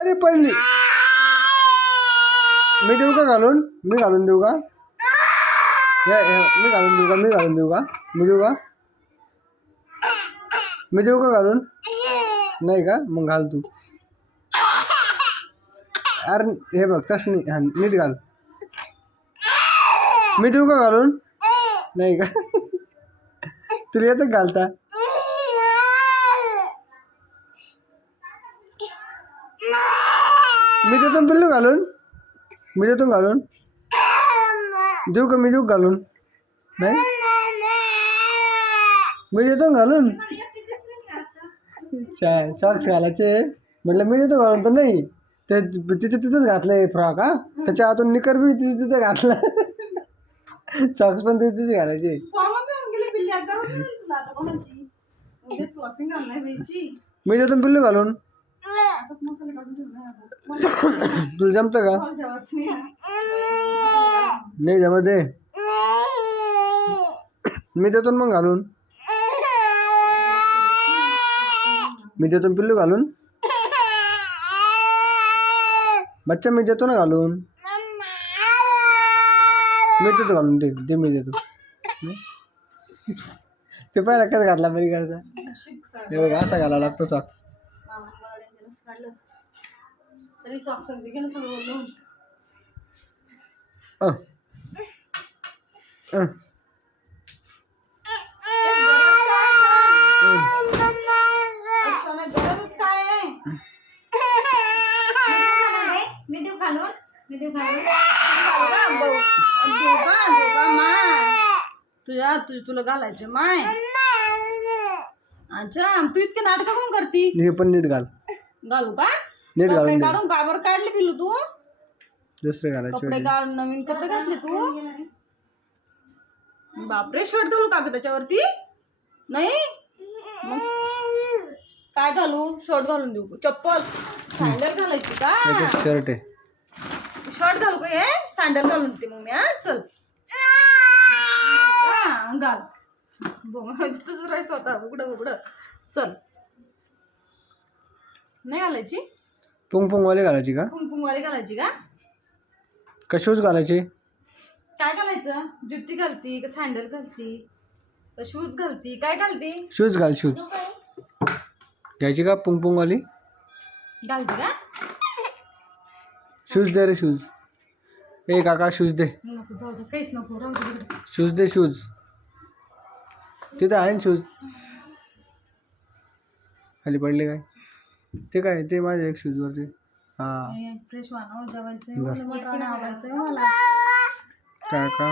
अरे पडली. मी देऊ का घालून? मी घालून देऊ का? मी घालून देऊ का? मी घालून देऊ का? मी देऊ का? मी देऊ का घालून? नाही का? मग घाल तू. अरे हे बघ तस नाही. हां नीट घाल. मी देऊ का घालून? नाही का? तुला येतं घालता? मी देतो पिल्लू घालून. मी देतो घालून. देऊ का? मी देऊ घालून? नाही मी देतो घालून. सॉक्स घालायचे म्हटलं. मी देतो घालून तर नाही. ते तिथंच घातलंय फ्रॉक. हा त्याच्या आतून निकर बी तिथं घातलं. सॉक्स पण तिथेच घालायचे. मी देतो पिल्लू घालून. तुला जमतं का? नाही जमत दे. मी देतो मग घालून. मी देतो पिल्लू घालून. बच्चा मी देतो ना घालून. मी देतो घालून. ते मी देतो. ते पहिला कसं घातला मेरीकडचा. हे बघा असा घालावा लागतो सॉक्स. तुला घालायचे माय. अच्छा तू इतके नाटक कोण करती? हे पण नीट घाल. घालू का? नीट कपडे घालून काढून काबर काढले पिलू तू? दुसरे घालायचे कपडे काढ. नवीन कपडे घातले तू? बापरे शर्ट घालू का ग त्याच्यावरती? नाही मग काय घालू? शर्ट घालून देऊ? चप्पल सँडल घालायची का? शर्ट आहे. शर्ट घालू का? हे सँडल घालून देते मग मी. हा चल घाल. तसंच राहतो आता. उघड चल. नाही घालायची? पुंगवाले घालायची का? पुंगवाली घालायची का? का शूज घालायचे? काय घालायचं? जुती घालती का सँडल घालती का शूज घालती? काय घालती? शूज घाल. शूज घ्यायची का पुंगवाली? घालती का? शूज दे रे. शूज. ए काका शूज दे. नको जाऊ दे. काहीच नको. राहू दे. शूज दे. शूज तिथं आहे ना शूज. खाली पडले काय? ते काय ते माझ्या एक शूज वरती. हा फ्रेश वाना जेवायचं मला. काका